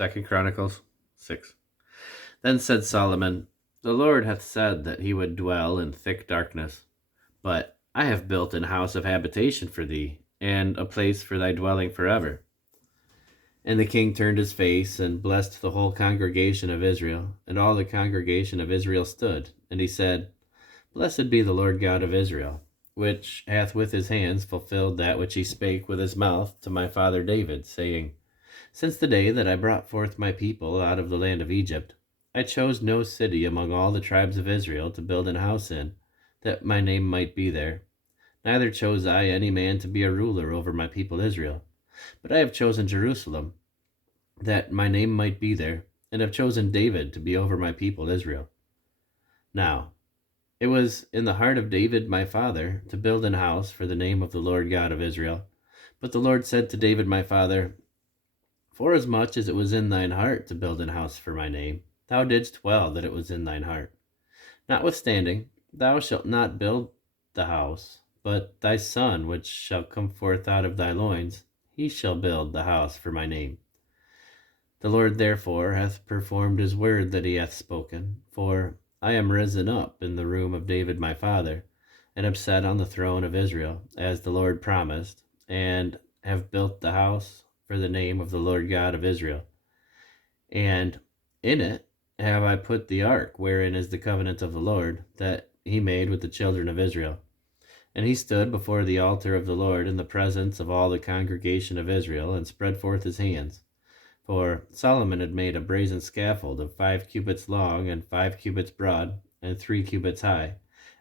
2 Chronicles 6. Then said Solomon, The Lord hath said that he would dwell in thick darkness. But I have built an house of habitation for thee, and a place for thy dwelling forever. And the king turned his face, and blessed the whole congregation of Israel. And all the congregation of Israel stood. And he said, Blessed be the Lord God of Israel, which hath with his hands fulfilled that which he spake with his mouth to my father David, saying, Since the day that I brought forth my people out of the land of Egypt, I chose no city among all the tribes of Israel to build an house in, that my name might be there. Neither chose I any man to be a ruler over my people Israel. But I have chosen Jerusalem, that my name might be there, and have chosen David to be over my people Israel. Now, it was in the heart of David my father to build an house for the name of the Lord God of Israel. But the Lord said to David my father, Forasmuch as it was in thine heart to build an house for my name, thou didst well that it was in thine heart. Notwithstanding, thou shalt not build the house, but thy son which shall come forth out of thy loins, he shall build the house for my name. The Lord therefore hath performed his word that he hath spoken, for I am risen up in the room of David my father, and am set on the throne of Israel, as the Lord promised, and have built the house for the name of the Lord God of Israel. And in it have I put the ark, wherein is the covenant of the Lord, that he made with the children of Israel. And he stood before the altar of the Lord in the presence of all the congregation of Israel, and spread forth his hands. For Solomon had made a brazen scaffold of 5 cubits long, and 5 cubits broad, and 3 cubits high,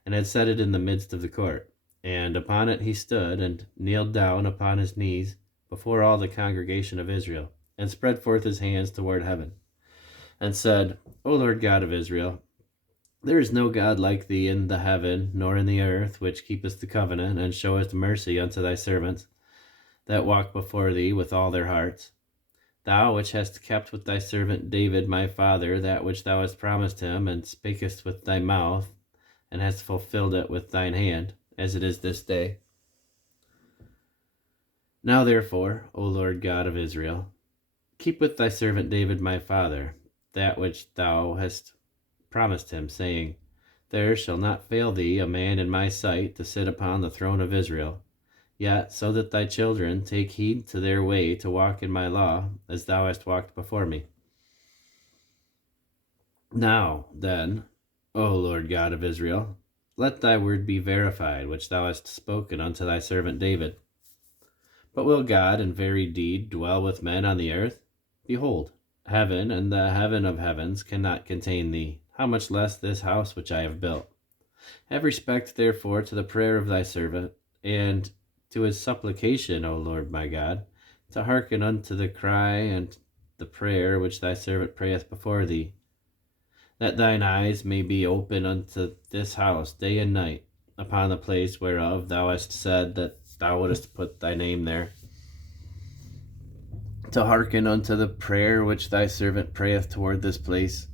and had set it in the midst of the court. And upon it he stood, and kneeled down upon his knees before all the congregation of Israel, and spread forth his hands toward heaven, and said, O Lord God of Israel, there is no God like thee in the heaven, nor in the earth, which keepest the covenant, and showest mercy unto thy servants, that walk before thee with all their hearts. Thou which hast kept with thy servant David my father that which thou hast promised him, and spakest with thy mouth, and hast fulfilled it with thine hand, as it is this day. Now therefore, O Lord God of Israel, keep with thy servant David my father that which thou hast promised him, saying, There shall not fail thee a man in my sight to sit upon the throne of Israel. Yet so that thy children take heed to their way to walk in my law, as thou hast walked before me. Now, then, O Lord God of Israel, let thy word be verified, which thou hast spoken unto thy servant David. But will God in very deed dwell with men on the earth? Behold, heaven and the heaven of heavens cannot contain thee, how much less this house which I have built? Have respect therefore to the prayer of thy servant, and to his supplication, O Lord my God, to hearken unto the cry and the prayer which thy servant prayeth before thee, that thine eyes may be open unto this house day and night, upon the place whereof thou hast said that thou wouldest put thy name there, to hearken unto the prayer which thy servant prayeth toward this place.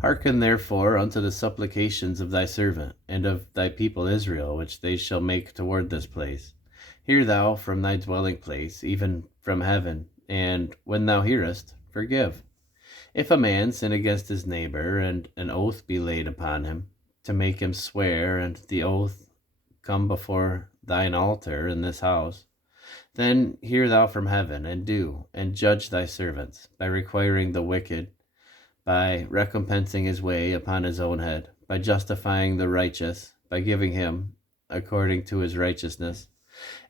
Hearken therefore unto the supplications of thy servant, and of thy people Israel, which they shall make toward this place. Hear thou from thy dwelling place, even from heaven, and when thou hearest, forgive. If a man sin against his neighbor, and an oath be laid upon him, to make him swear, and the oath come before thine altar in this house, then hear thou from heaven, and do, and judge thy servants, by requiring the wicked, by recompensing his way upon his own head, by justifying the righteous, by giving him according to his righteousness.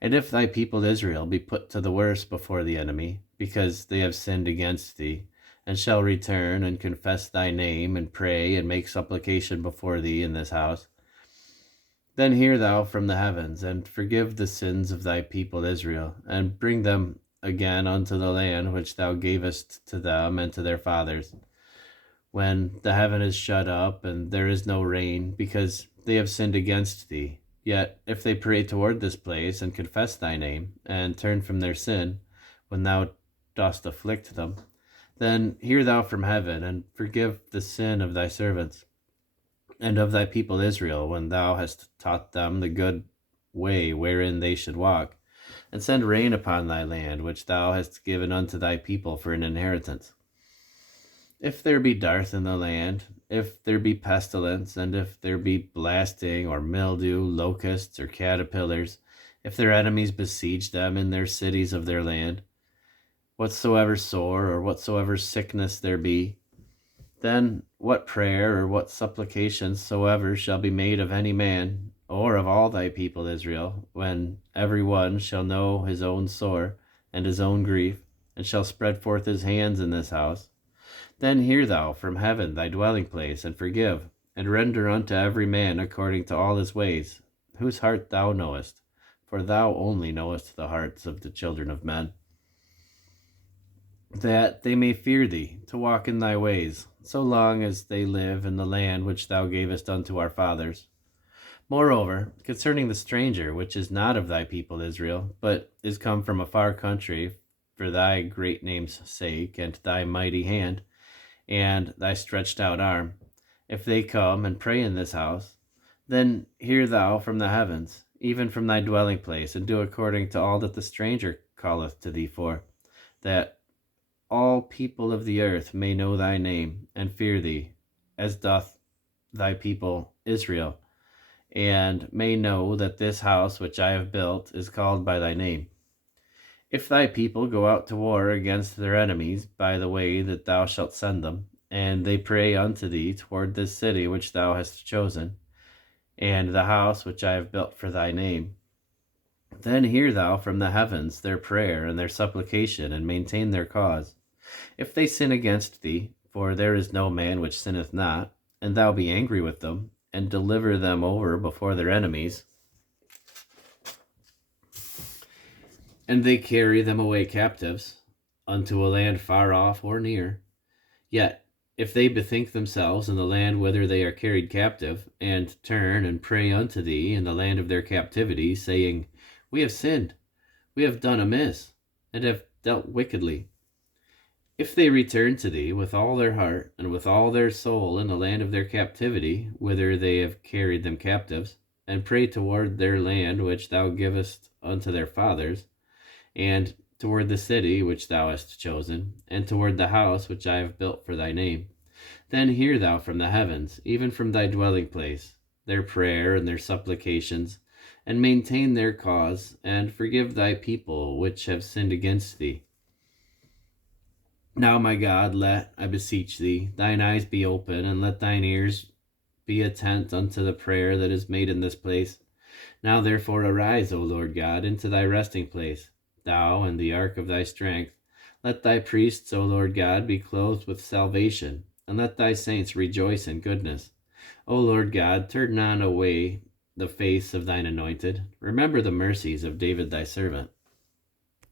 And if thy people Israel be put to the worse before the enemy, because they have sinned against thee, and shall return and confess thy name, and pray and make supplication before thee in this house, then hear thou from the heavens, and forgive the sins of thy people Israel, and bring them again unto the land which thou gavest to them and to their fathers, when the heaven is shut up, and there is no rain, because they have sinned against thee. Yet if they pray toward this place, and confess thy name, and turn from their sin, when thou dost afflict them, then hear thou from heaven, and forgive the sin of thy servants, and of thy people Israel, when thou hast taught them the good way wherein they should walk, and send rain upon thy land, which thou hast given unto thy people for an inheritance. If there be dearth in the land, if there be pestilence, and if there be blasting, or mildew, locusts, or caterpillars, if their enemies besiege them in their cities of their land, whatsoever sore or whatsoever sickness there be, then what prayer or what supplication soever shall be made of any man, or of all thy people Israel, when every one shall know his own sore and his own grief, and shall spread forth his hands in this house, then hear thou from heaven thy dwelling place, and forgive, and render unto every man according to all his ways, whose heart thou knowest, for thou only knowest the hearts of the children of men, that they may fear thee, to walk in thy ways, so long as they live in the land which thou gavest unto our fathers. Moreover, concerning the stranger, which is not of thy people Israel, but is come from a far country, for thy great name's sake, and thy mighty hand, and thy stretched out arm, if they come and pray in this house, then hear thou from the heavens, even from thy dwelling place, and do according to all that the stranger calleth to thee for, that all people of the earth may know thy name, and fear thee, as doth thy people Israel, and may know that this house which I have built is called by thy name. If thy people go out to war against their enemies by the way that thou shalt send them, and they pray unto thee toward this city which thou hast chosen, and the house which I have built for thy name, then hear thou from the heavens their prayer and their supplication, and maintain their cause. If they sin against thee, for there is no man which sinneth not, and thou be angry with them, and deliver them over before their enemies, and they carry them away captives unto a land far off or near, yet if they bethink themselves in the land whither they are carried captive, and turn and pray unto thee in the land of their captivity, saying, We have sinned, we have done amiss, and have dealt wickedly, if they return to thee with all their heart and with all their soul in the land of their captivity, whither they have carried them captives, and pray toward their land which thou givest unto their fathers, and toward the city which thou hast chosen, and toward the house which I have built for thy name, then hear thou from the heavens, even from thy dwelling place, their prayer and their supplications, and maintain their cause, and forgive thy people which have sinned against thee. Now, my God, let, I beseech thee, thine eyes be open, and let thine ears be attent unto the prayer that is made in this place. Now therefore arise, O Lord God, into thy resting place, thou and the ark of thy strength. Let thy priests, O Lord God, be clothed with salvation, and let thy saints rejoice in goodness. O Lord God, turn not away the face of thine anointed. Remember the mercies of David thy servant,